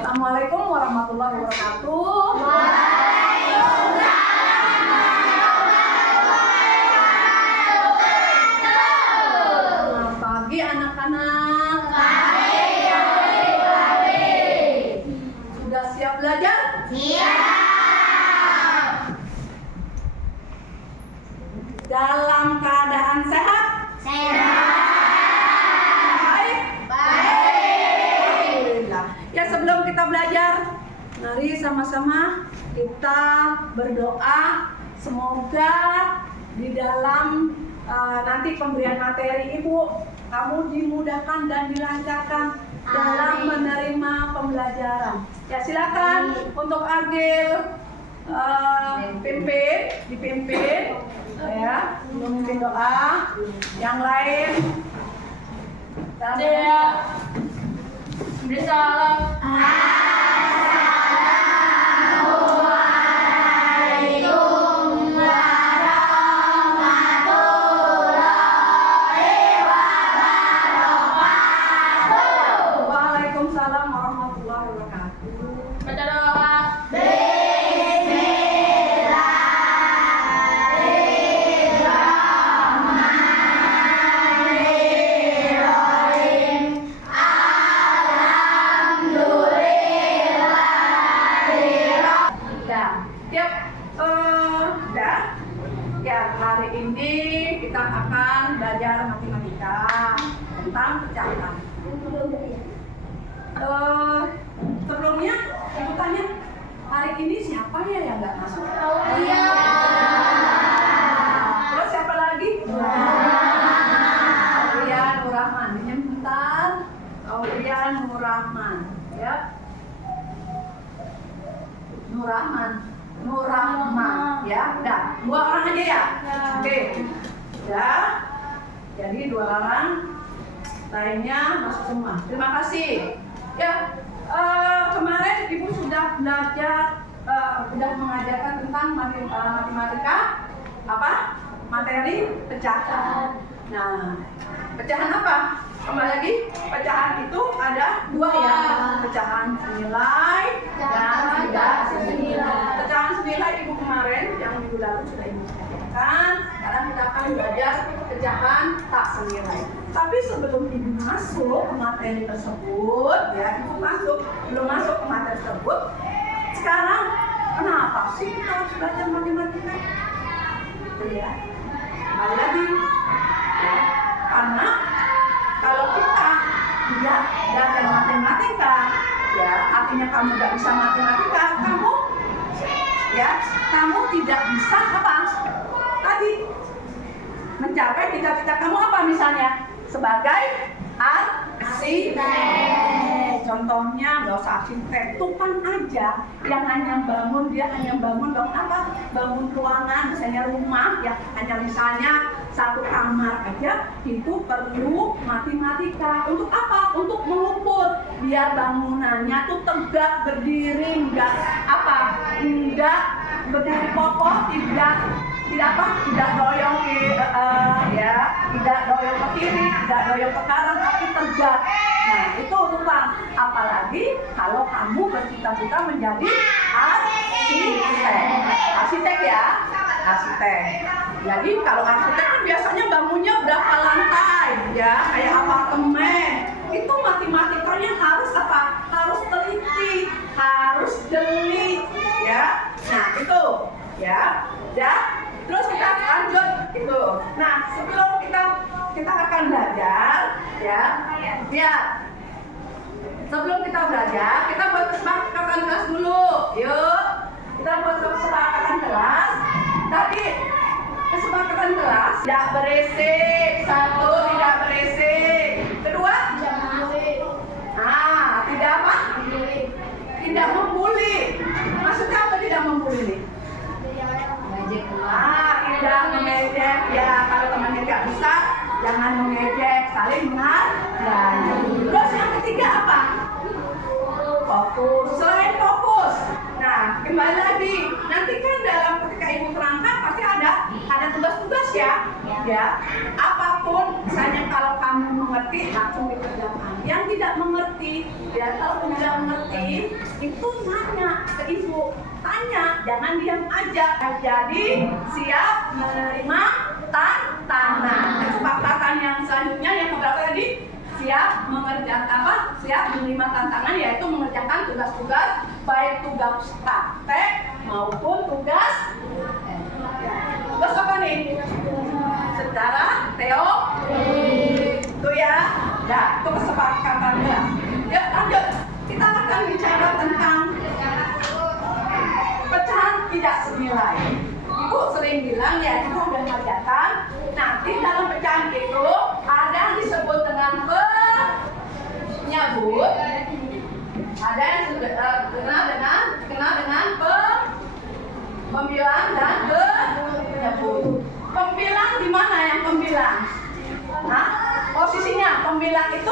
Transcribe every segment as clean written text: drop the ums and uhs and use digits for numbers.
Assalamualaikum warahmatullahi wabarakatuh. Selamat pagi anak-anak. Sudah siap belajar? Dalam keadaan sehat? Alhamdulillah. Ya, sebelum kita belajar, mari sama-sama kita berdoa semoga di dalam nanti pemberian materi Ibu kamu dimudahkan dan dilancarkan dalam menerima pembelajaran. Ya, silakan untuk Agil dipimpin ya, memimpin doa. Yang lain Salam. Waalaikumsalam warahmatullahi wabarakatuh. Baca doa. Ya, hari ini kita akan belajar matematika tentang pecahan. Sebelumnya Ibu tanya, hari ini siapa ya yang nggak masuk? Iya. Terus siapa lagi? Aulia Nur Rahman. Ini bentar. Aulia Nur Rahman. Ya. Nur Rahman, ya, udah, 2 orang aja ya. Oke, udah. Jadi 2 orang, lainnya masuk semua. Terima kasih. Ya, kemarin Ibu sudah belajar, sudah mengajarkan tentang matematika, apa? Materi pecahan. Nah, pecahan apa? Kembali lagi, pecahan itu ada 2 ya. Pecahan senilai dan tidak senilai. Pecahan senilai Ibu kemarin yang minggu lalu sudah Ibu ajarkan. Sekarang kita akan belajar pecahan tak senilai. Tapi sebelum Ibu masuk ke materi tersebut, ya Ibu belum masuk ke materi tersebut. Sekarang kenapa sih kita harus belajar matematika? Gitu ya. Kembali lagi, ya, karena kalau kita tidak belajar matematika, ya artinya kamu nggak bisa matematika, kamu tidak bisa apa? Tadi mencapai cita-cita kamu apa misalnya? Sebagai arsitek. Contohnya nggak usah arsitek, tukang aja yang hanya bangun apa? Bangun ruangan, misalnya rumah, ya hanya misalnya 1 kamar aja itu perlu matematika. Untuk apa? Untuk mengukur biar bangunannya tuh tegak berdiri, enggak berdiri kokoh, tidak doyong tidak doyong ke kiri, tidak doyong ke kanan, tapi tegak. Nah, itu tukang. Apalagi kalau kamu bercita-cita menjadi arsitek ya, arsitek. Jadi kalau arsitek kan biasanya bangunnya berapa lantai, ya, kayak apartemen. Itu matematikanya harus apa? Harus teliti, harus jeli, ya. Nah, itu, ya. Terus kita lanjut itu. Nah, sebelum kita akan belajar, ya. Sebelum kita belajar, kita buat kesepakatan kelas dulu. Yuk, kita buat kesepakatan kelas. Tadi kesepakatan kelas tidak berisik. 1, tidak berisik. Kedua, tidak apa? Tidak membuli. Maksudnya apa tidak membuli nih? Tidak mengejek, ya. Kalau temannya nggak bisa, jangan mengejek, saling menghargai. Terus yang ketiga apa? Fokus. Selain fokus, nah kembali lagi, nanti kan dalam ketika Ibu terangkan pasti ada tugas-tugas ya. Apapun, misalnya kalau kamu mengerti langsung dikerjakan. Yang tidak mengerti mengerti. Ya, kalau pembilang mengerti, itu tanya ke ibu. Tanya, jangan diam aja. Jadi, siap menerima tantangan. Kesepakatan yang selanjutnya yang keberapa tadi? Siap siap menerima tantangan, yaitu mengerjakan tugas-tugas, baik tugas praktek maupun tugas apa nih? Secara teori. Itu ya. Ya, itu kesepakatannya. Ya, lanjut. Kita akan bicara tentang pecahan tidak senilai. Ibu sering bilang ya, ibu udah mengajarkan. Nanti dalam pecahan itu ada yang disebut dengan penyebut, ada yang dikenal dengan pembilang dan penyebut. Pembilang di mana yang pembilang? Nah, posisinya pembilang itu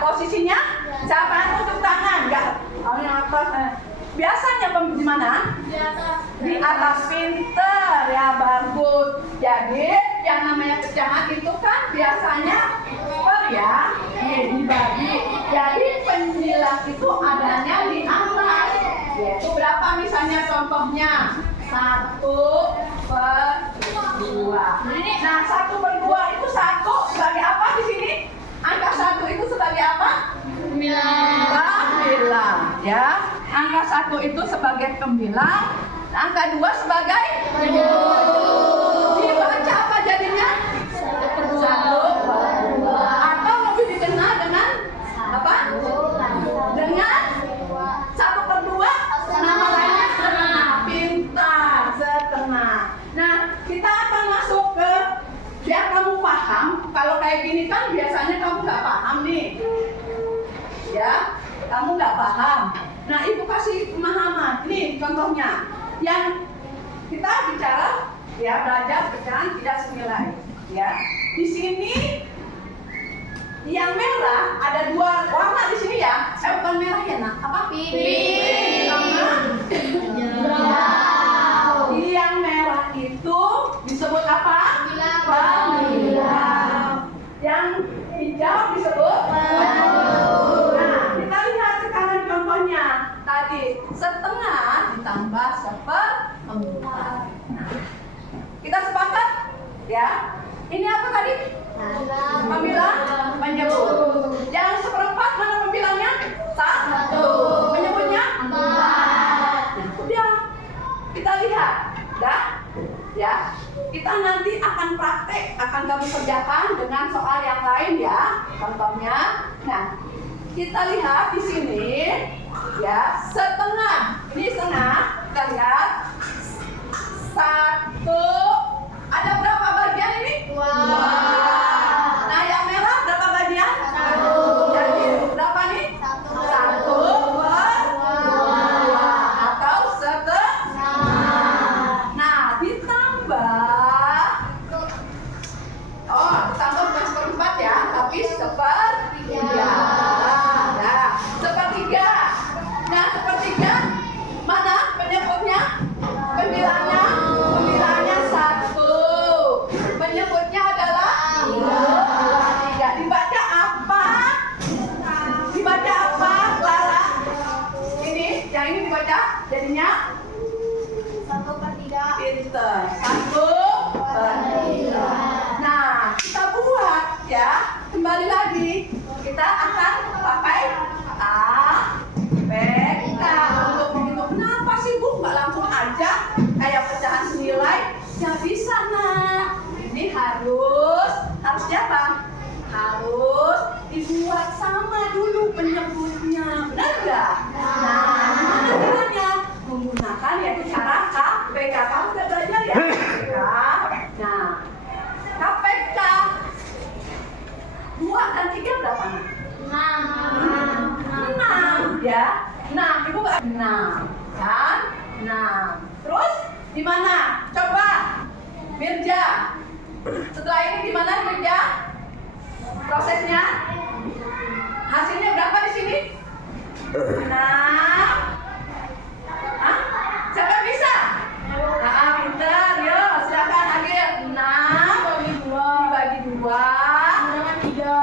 posisinya siapa yang tunjuk tangan? Enggak. Oh, yang atas. Biasanya di mana? Di atas pinter, ya bagus. Jadi yang namanya pecahan itu kan biasanya ya dibagi. Jadi pembilang itu adanya di atas. Yaitu berapa misalnya contohnya? 1/2. Nah, 1/2 itu 1 sebagai apa di sini? Angka 1 itu sebagai apa? Pembilang, ya. Angka 1 itu sebagai pembilang, angka 2 sebagai penyebut. Dibaca apa jadinya? 1/2. Atau lebih dikenal dengan apa? Dengan 1/2. Nama lainnya setengah. Pintar, setengah. Nah, kita akan masuk ke biar kamu paham. Kalau kayak gini kan biasanya kamu nggak paham nih, ya, kamu nggak paham. Nah, ibu kasih pemahaman. Ini contohnya yang kita bicara ya, belajar pecahan tidak senilai. Ya, di sini yang merah ada 2 warna di sini ya. Bukan merah ya, nak? Apa? Pink. Yang merah itu disebut apa? Pembilang. Yang hijau disebut penyebut. Nah, kita lihat sekarang contohnya. Tadi setengah ditambah 1/4. Nah, kita sepakat? Ya. Ini apa tadi? Pembilang, penyebut. Yang 1/4 mana pembilangnya? 1. Penyebutnya? 4. Udah. Kita lihat, ya. Kita nanti akan praktek, akan kamu kerjakan dengan soal yang lain ya. Contohnya, nah, kita lihat di sini, ya, setengah. Ini setengah. Kita lihat 1. Ada berapa bagian ini? 2. Nah, yang merah berapa bagian? 1. Jadi berapa nih? 1/2 atau setengah. Nah, ditambah. Oh, ditambah bukan 1/4 ya, tapi 1/3. Nah, 1/3. Nah, 1/3 mana penyebutnya? Pembilangnya? Pembilangnya 1. Penyebutnya adalah 3. Dibaca apa? Dibaca apa, Clara? Ini, yang ini dibaca jadinya 1/3. pinter. 1/3. Nah, kita buat ya. Kembali lagi, kita akan pakai APK untuk menghitung. Kenapa sih Bu nggak langsung aja kayak pecahan senilai? Ya bisa, nak. Ini harus siapa? Harus dibuat sama dulu penyebutnya, benar nggak? Nah, gimana caranya? Menggunakan yaitu cara KPK. Kamu udah belajar ya? KPK. Nah, KPK 2 dan 3 berapa? 6 ya. 6, ibu nggak 6 kan? 6. Terus di mana? Coba Mirja. Setelah ini di mana Mirja? Prosesnya? Hasilnya berapa di sini? 6. Hah? Siapa bisa? Nah, pintar. Yo, silakan Agil. 6 dibagi 2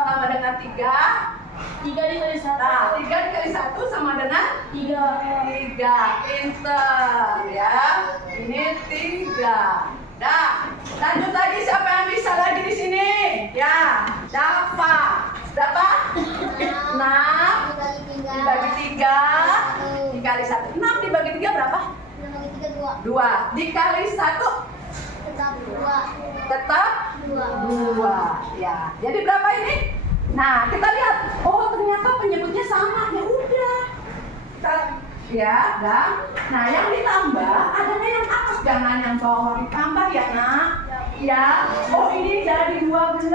sama dengan 3. 3 dikali 1. Nah, 3 dikali 1 sama dengan 3. 3. Pinter ya. Ini 3. Dah. Lanjut lagi, siapa yang bisa lagi di sini? Ya, Dava. Berapa? 6 dibagi 3 dikali 1. 6 dibagi 3 berapa? 2. Dikali 1 tetap 2. Ya. Jadi berapa ini? Nah, kita lihat. Oh, ternyata penyebutnya sama. Ya udah. Kita ya, dan nah yang ditambah adanya yang atas, jangan yang bawah ditambah ya, Nak. Ya. Oh, ini jadi 12.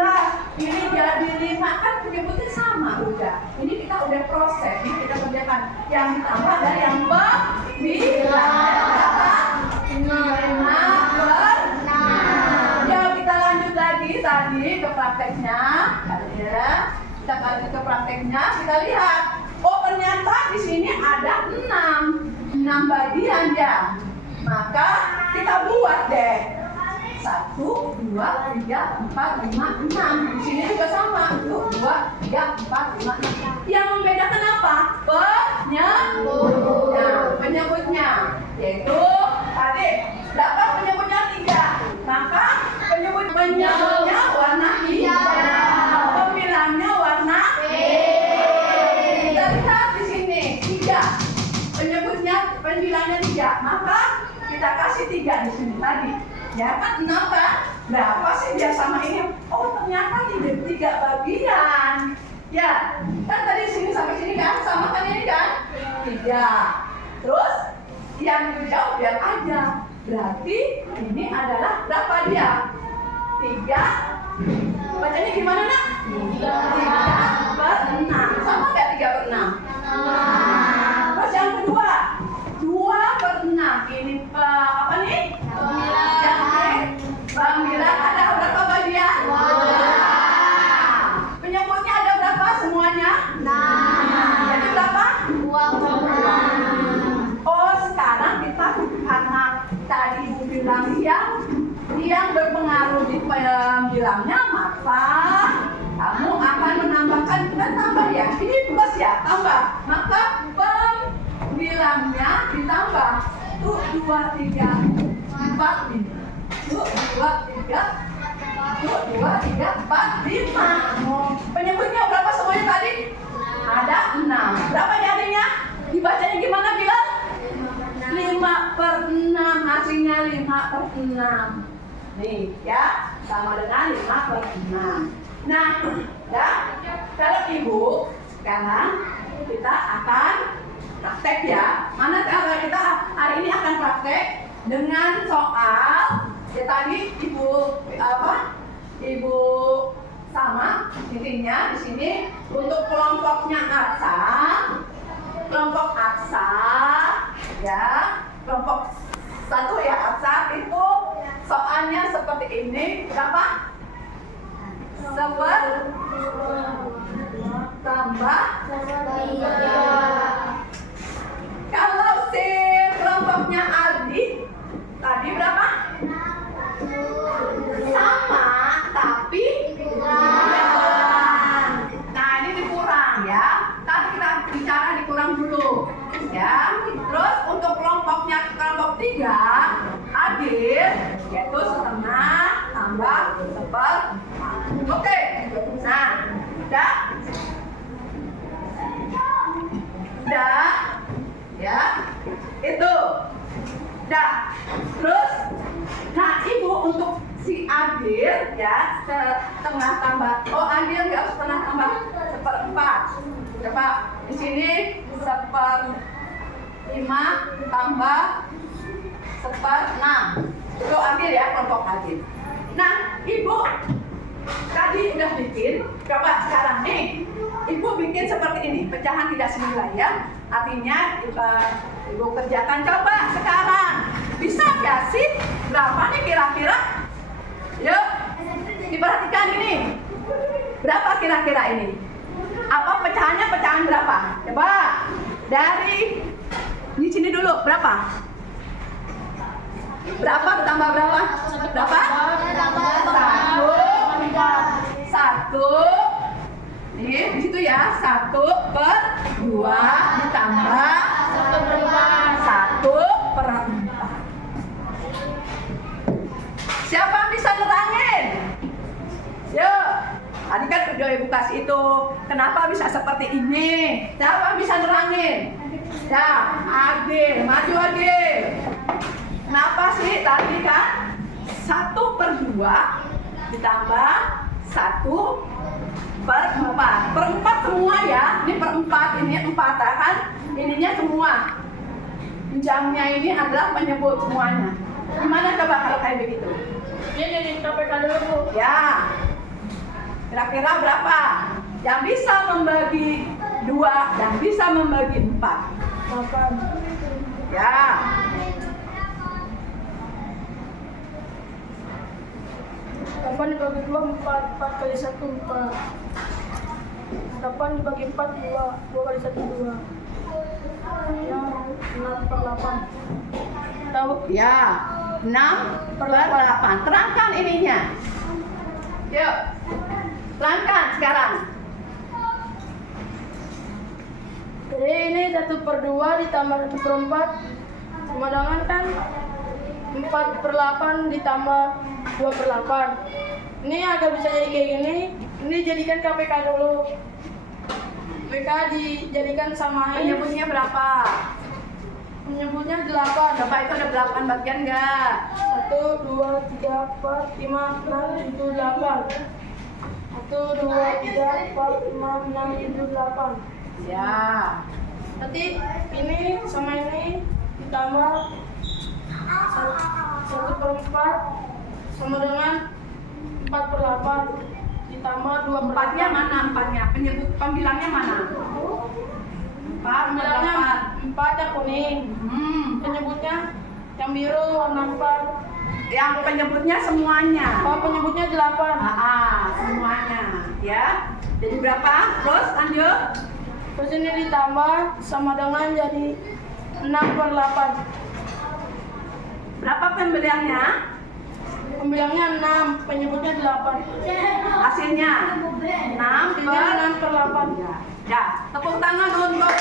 Ini jadi 5. Kan penyebutnya sama udah. Ini kita udah proses. Ini kita kerjakan. Yang ditambah dari yang ya, kita lanjut lagi tadi ke prakteknya. Ya. Kita lanjut ke prakteknya. Kita lihat. Oh, ternyata di sini ada 6 bagian ya. Maka kita buat deh. 1, 2, 3, 4, 5, 6. Di sini juga sama. 1, 2, 3, 4, 5, 6. Yang membedakan apa? Penyebutnya. Yaitu tadi berapa penyebutnya? 3. Maka penyebutnya warna hijau. Pemilangnya warna kita lihat di sini 3. Pemilangnya 3. Maka kita kasih 3 di sini tadi. Ya kan, kenapa? Berapa sih dia sama ini? Oh, ternyata 3 bagian. Ya, kan tadi sini sampai sini kan, sama kan ini kan? 3. Terus yang hijau biar aja. Berarti ini adalah berapa dia? 3. Bacanya gimana, Nak? 3/6. Sama nggak 3/6? Terus yang kedua, 2/6. Ini apa nih? Pembilang ada berapa bagian? Penyebutnya ada berapa semuanya? 6. Jadi berapa? 2/6. Oh, sekarang kita karena tadi Ibu bilang yang berpengaruh di pembilangnya, maka kamu akan menambahkan, kita tambah ya. Ini plus ya, tambah. Maka pembilangnya ditambah. 2, 3, 4 ini. 2, 3, 4, 5. Penyebutnya berapa semuanya tadi? Ada 6. Berapa jadinya? Dibacanya gimana, bilang? 5/6. Hasilnya 5/6. Nih ya, sama dengan 5/6. Nah, ya, kalau Ibu sekarang kita akan praktek ya. Mana kalau kita hari ini akan praktek dengan soal ya tadi Ibu sama intinya di sini untuk kelompok aksa ya, kelompok 1 ya, aksa itu soalnya seperti ini. Berapa? 11 tambah 3. Kalau si kelompoknya Aldi tadi berapa? Sama, tapi dikurang. Nah, ini dikurang ya. Tadi kita bicara dikurang dulu ya. Terus untuk kelompok 3 adil, yaitu setengah tambah 1/4. Oke. Nah, udah ya, itu udah. Terus nah, Ibu untuk si adil ya, setengah tambah, oh adil nggak setengah tambah 1/4. Coba di sini 1/5 tambah 1/6. Itu adil ya, kelompok adil. Nah, Ibu tadi udah bikin. Coba sekarang nih, Ibu bikin seperti ini, pecahan tidak senilai ya. Artinya Ibu kerjakan. Coba sekarang, bisa nggak sih? Berapa nih kira-kira? Yuk, diperhatikan ini. Berapa kira-kira ini? Apa pecahannya, pecahan berapa? Coba dari di sini dulu, berapa? Berapa bertambah berapa? Berapa? 1. Di situ ya, 1/2 ditambah 1/4. Siapa yang bisa nerangin? Yuk, tadi kan udah ibu kasih itu. Kenapa bisa seperti ini? Siapa yang bisa nerangin? Ya, Ade, maju Ade. Kenapa sih tadi kan 1/2 ditambah 1/4. Per 4 semua ya. Ini per 4, ini 4 kan? Ininya semua. Jenjangnya ini adalah penyebut semuanya. Gimana coba kalau kayak begitu? Ini jadi KPK dulu, Bu. Ya. Kira-kira berapa? Yang bisa membagi 2 dan bisa membagi 4. 8. Ya. Delapan dibagi 2, 4. 4 kali 1, 4. 8 dibagi 4, 2. 2 kali 1, 2. Ya, 6/8. Tahu? Ya. 6/8. Terangkan ininya. Yuk. Terangkan sekarang. Jadi ini 1/2 ditambah 1/4 sama dengan kan 4/8 ditambah 2/8. Ini agak bisa jadi kayak gini. Ini jadikan KPK dulu. KPK dijadikan samain. Penyebutnya berapa? Menyebutnya 8. Coba itu ada 8 bagian enggak? 1, 2, 3, 4, 5, 6, 7, 8. 1, 2, 3, 4, 5, 6, 7, 8. Ya. Nanti ini sama ini ditambah 1/4 sama dengan 4/8 ditambah 2/8. Empatnya mana empatnya? Penyebut pembilangnya mana? 4, Pembilangnya 4 yang kuning. Penyebutnya yang biru warna 4. Yang penyebutnya semuanya. Oh, penyebutnya 8. Semuanya. Ya. Jadi berapa? Terus lanjut. Terus ini ditambah sama dengan jadi 6/8. Berapa pembilangnya? Pembilangnya 6, penyebutnya 8. Hasilnya 6 Hasilnya 6/8. Ya, tepuk tangan untuk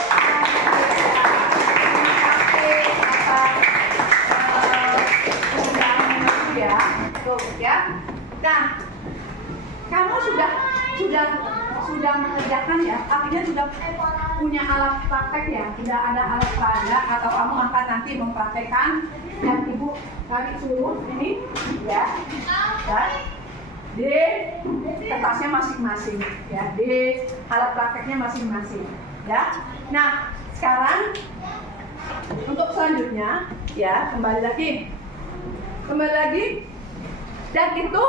ya. Tuh ya. Nah, kamu sudah mengerjakan ya, artinya sudah punya alat praktek ya, sudah ada alat peraga atau kamu akan nanti mempraktekkan yang ibu kali suruh ini ya, dan di kertasnya masing-masing ya, di alat prakteknya masing-masing ya. Nah sekarang untuk selanjutnya ya, kembali lagi dan itu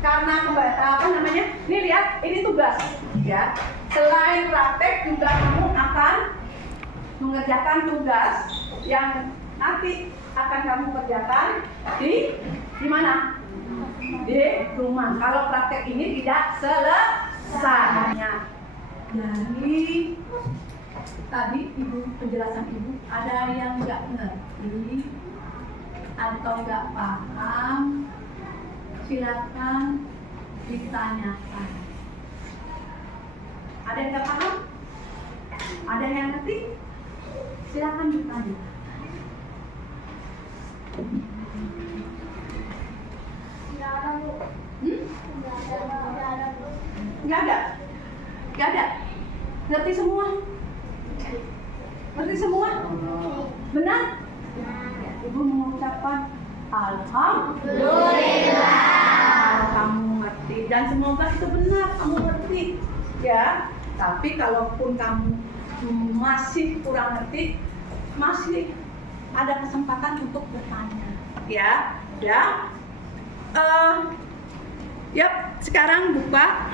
karena apa namanya, ini lihat, ini tugas ya. Selain praktek juga kamu akan mengerjakan tugas yang nanti akan kamu kerjakan di mana? Di rumah. Kalau praktek ini tidak selesai. Jadi tadi penjelasan ibu ada yang nggak ngerti atau nggak paham, silakan ditanyakan. Ada yang nggak paham? Ada yang ngerti? Silakan ditanya. Nggak ada. Ngerti semua? Benar? Ibu mengucapkan alhamdulillah. Kamu ngerti dan semoga itu benar, kamu ngerti ya. Tapi kalaupun kamu masih kurang ngerti, masih ada kesempatan untuk bertanya ya. Yap, sekarang buka.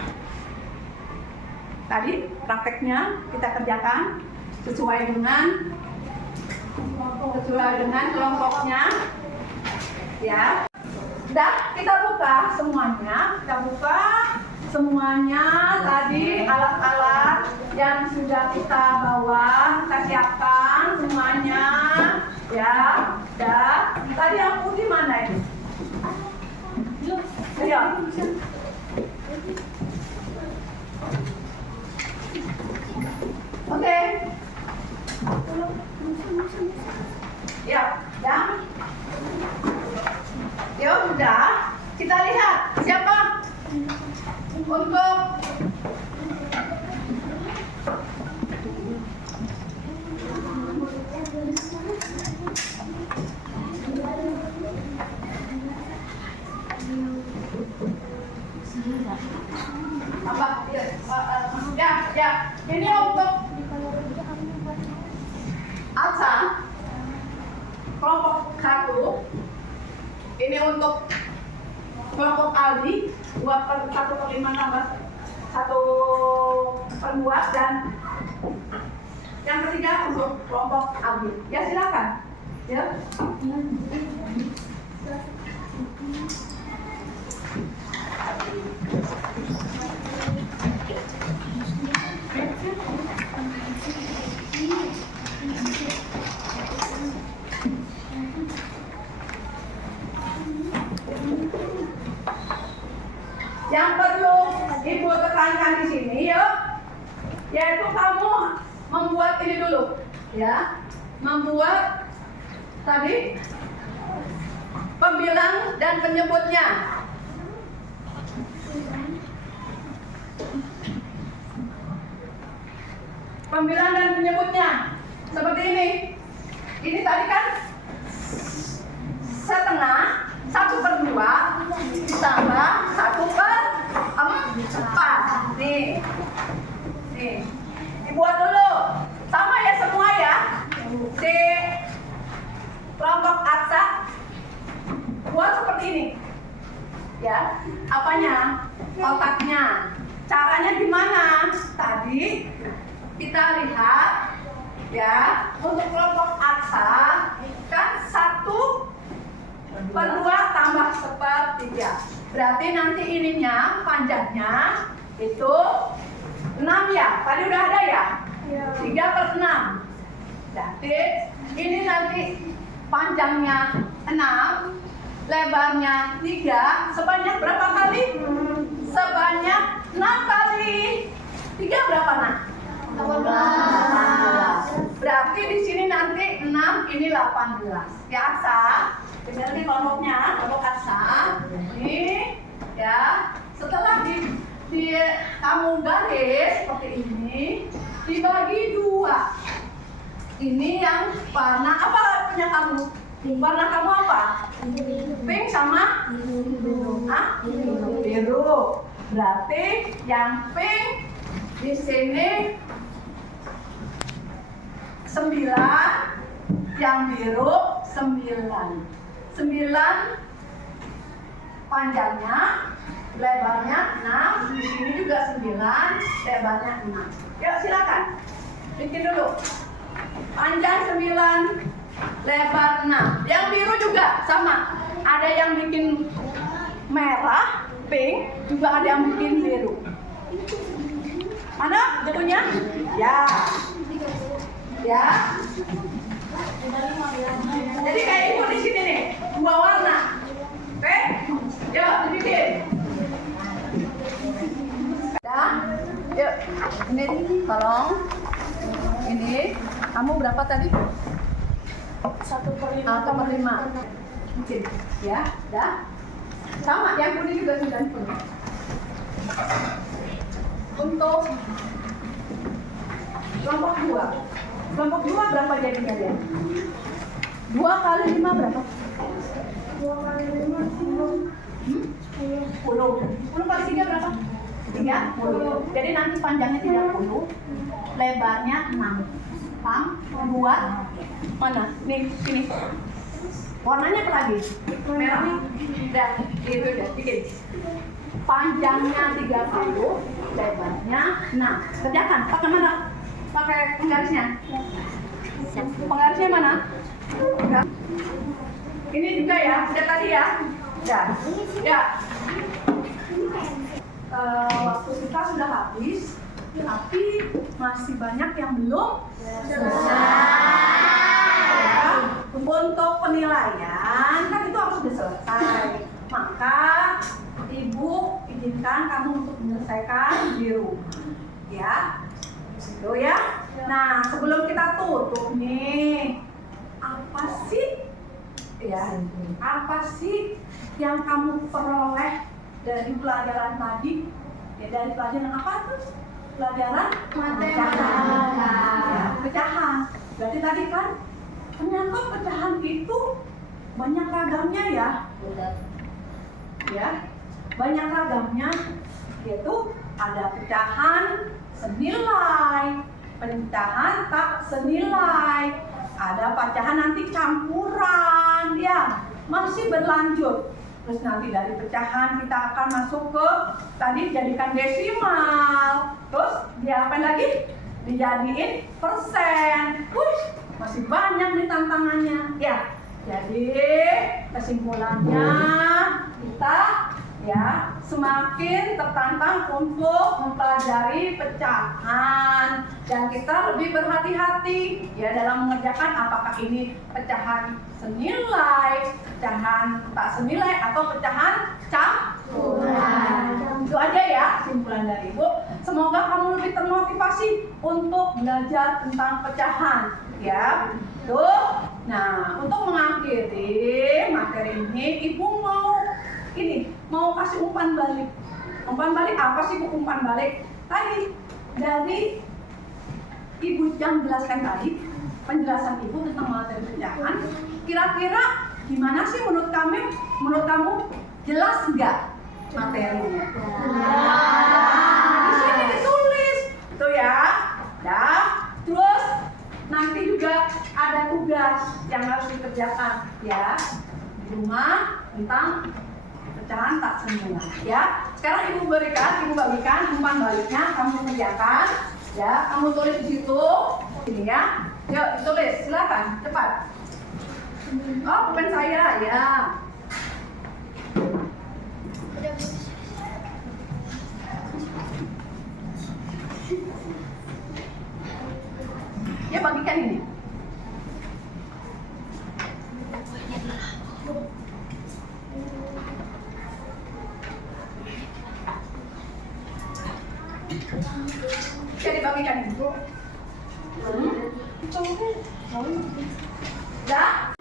Tadi prakteknya kita kerjakan sesuai dengan kelompoknya ya. Dan kita buka semuanya tadi alat-alat yang sudah kita bawa, kita siapkan semuanya ya. Dan tadi yang putih mana ini? Ayo. Oke. Ya, yang ya sudah. Kita lihat siapa untuk apa? Ya. Ini untuk Alsa kelompok 1. Ini untuk kelompok Aldi 2/1/5 tambah 1/2 dan yang ketiga untuk kelompok Aldi. Ya silakan. Ya. Yang perlu Ibu tekankan di sini yaitu kamu membuat ini dulu, ya, membuat tadi pembilang dan penyebutnya. Pembilang dan penyebutnya seperti ini. Ini tadi kan setengah 1/2 tambah 1/4. Nih, dibuat dulu. Sama ya semua ya. Di kelompok Aksa buat seperti ini. Ya, apanya? Kotaknya. Caranya gimana? Tadi kita lihat ya, untuk kelompok Aksa kan 1/2 tambah 1/3. Berarti nanti ininya panjangnya itu 6 ya. Tadi udah ada ya? 3/6. Berarti ini nanti panjangnya 6, lebarnya 3, sebanyak berapa kali? Sebanyak 6 kali. 3 berapa nak? 18. Berarti di sini nanti 6, ini 18. Ya Aksa, benar nih kelompoknya, kelompok Aksa. Ini ya, setelah kamu garis seperti ini, dibagi 2. Ini yang warna apa punya kamu? Warna kamu apa? Pink sama biru. Berarti yang pink di sini 9, yang biru 9. 9 panjangnya, lebarnya 6, di sini juga 9, lebarnya 6. Yuk silakan, bikin dulu. Panjang 9, lebar 6. Yang biru juga sama. Ada yang bikin merah, pink, juga ada yang bikin biru. Mana bukunya? Ya. Ya. Jadi kayak ibu di sini nih, 2 warna. Oke? Yuk, dibikin. Dah. Yuk, ini tolong. Ini kamu berapa tadi? 1/5. Bikin, ya, dah. Sama, yang kuning juga sudah kuning. Untuk kelompok 2. Kelompok 2 berapa jadinya dia? 2 kali 5 berapa? 2 kali 5 10. 10 kali 3 berapa? 30. Jadi nanti panjangnya 30, lebarnya 6. Paham? 2 mana? Nih, sini. Warnanya apa lagi? Merah. Udah, itu udah bikin. Panjangnya 30, lebarnya 6. Kerjakan. Pakai mana? Pakai penggarisnya. Penggarisnya mana? Enggak. Ini juga ya, sudah tadi ya. Ya. Ya. Waktu kita sudah habis, tapi masih banyak yang belum selesai. Ya. Untuk penilaian kan itu harus sudah selesai. Maka Ibu izinkan kamu untuk menyelesaikan di rumah. Ya. Tuh ya. Nah, sebelum kita tutup nih, apa sih? Ya, apa sih yang kamu peroleh dari pelajaran tadi? Ya, dari pelajaran apa tuh? Pelajaran Matematika. Ya, pecahan. Berarti tadi kan ternyata pecahan itu banyak ragamnya ya. Ya, banyak ragamnya, yaitu ada pecahan senilai, pecahan tak senilai, ada pecahan nanti campuran, ya masih berlanjut. Terus nanti dari pecahan kita akan masuk ke tadi jadikan desimal, terus diapain lagi? Dijadiin persen. Masih banyak nih tantangannya, ya. Jadi kesimpulannya kita ya semakin tertantang untuk mempelajari pecahan dan kita lebih berhati-hati ya dalam mengerjakan apakah ini pecahan senilai, pecahan tak senilai atau pecahan campuran. Itu aja ya kesimpulan dari Ibu. Semoga kamu lebih termotivasi untuk belajar tentang pecahan ya. Tuh. Nah, untuk mengakhiri materi ini Ibu mau kasih umpan balik. Umpan balik apa sih Bu umpan balik? Tadi dari Ibu yang jelaskan tadi, penjelasan Ibu tentang materi pecahan, kira-kira gimana sih menurut kamu jelas nggak materinya? Di sini ditulis, itu ya. Dah, terus nanti juga ada tugas yang harus dikerjakan ya di rumah tentang pecahan tak senilai ya. Sekarang Ibu bagikan umpan baliknya, kamu kerjakan ya, kamu tulis di situ ini ya. Yuk tulis, silakan cepat. Oh bukan saya ya. Ya bagikan ini. Jadi bagikan Ibu. Ya?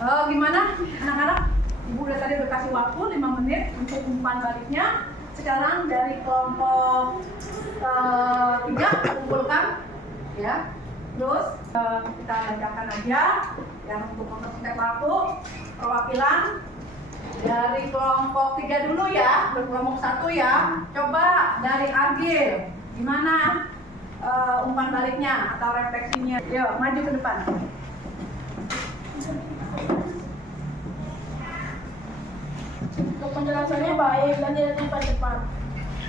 Oh, gimana anak-anak? Ibu tadi udah kasih waktu 5 menit untuk umpan baliknya. Sekarang dari kelompok 3 kumpulkan ya. Terus kita bacakan aja yang untuk mempersingkat waktu. Perwakilan dari kelompok 3 dulu ya, berkelompok 1 ya. Coba dari Agil, gimana umpan baliknya atau refleksinya? Yuk, maju ke depan. Untuk penjelasannya baik dan tidak cepat-cepat.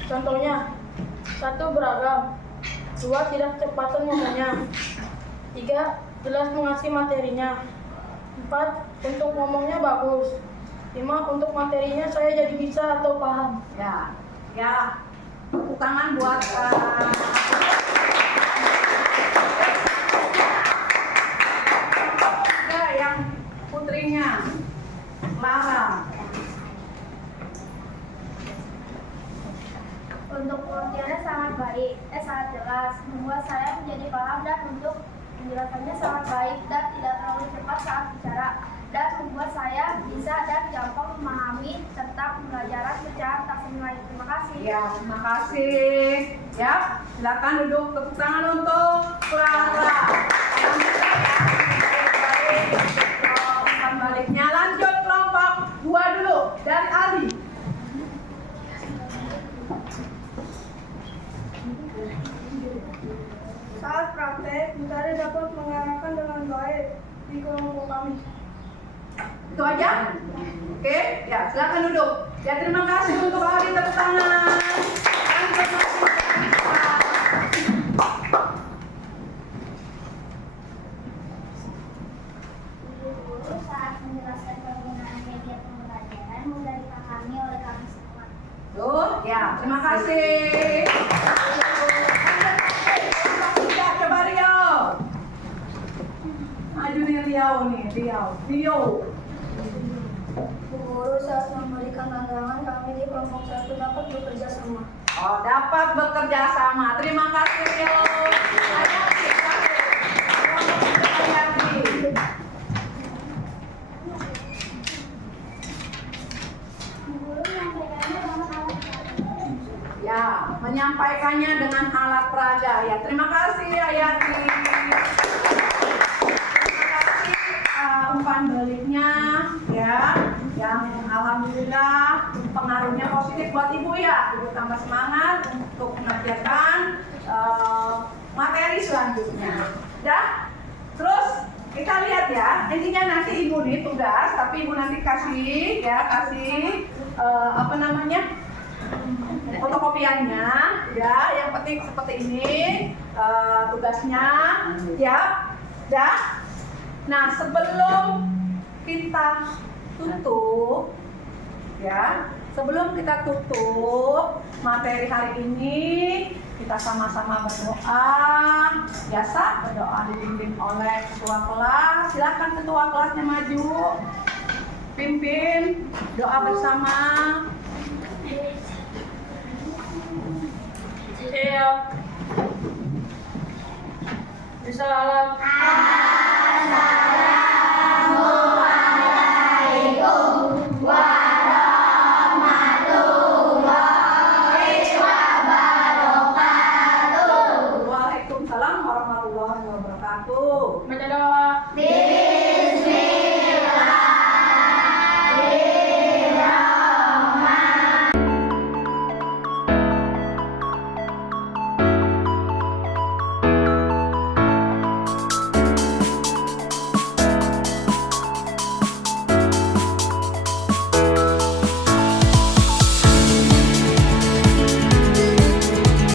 Contohnya, 1 beragam, 2 tidak kecepatan ngomongnya, 3 jelas mengasih materinya, 4 untuk ngomongnya bagus, 5 untuk materinya saya jadi bisa atau paham. Ya, ya. Tepuk tangan buat yang putrinya, Lara. Untuk pengertiannya sangat baik, sangat jelas, membuat saya menjadi paham dan untuk penjelasannya sangat baik dan tidak terlalu cepat saat bicara dan membuat saya bisa dan gampang memahami tentang pembelajaran pecahan tak senilai. Terima kasih. Ya, terima kasih. Ya, silakan duduk. Tepuk tangan untuk Clara. Umpan baliknya lanjut kelompok 2 dulu dari Ali. Saat praktek, mencari dapat mengarahkan dengan baik di kelompok kami. Itu aja? Oke, ya silakan duduk. Ya terima kasih untuk Ali, tepuk tangan. Guru saat menjelaskan penggunaan media pembelajaran mudah dipahami oleh kami semua. Tuh, ya terima kasih. Ya, coba Riau. Maju nih Riau. Guru saat memberikan tantangan kami di kelompok 1 dapat bekerja sama. Oh, dapat bekerja sama. Terima kasih yo. Ya, menyampaikannya dengan alat peraga ya. Terima kasih Ayati. Terima kasih umpan baliknya ya, yang alhamdulillah pengaruhnya positif buat ibu ya. Ibu tambah semangat untuk mengerjakan materi selanjutnya. Ya, terus kita lihat ya. Intinya nanti ibu nih tugas, tapi ibu nanti kasih apa namanya? Fotokopiannya ya, yang penting seperti ini tugasnya ya. Nah, sebelum kita tutup ya, sebelum kita tutup materi hari ini, kita sama-sama berdoa. Biasa berdoa dipimpin oleh ketua kelas. Silakan ketua kelasnya maju, pimpin doa bersama. Siap. Salam. Waalaikumsalam warahmatullahi wabarakatuh. Baca doa.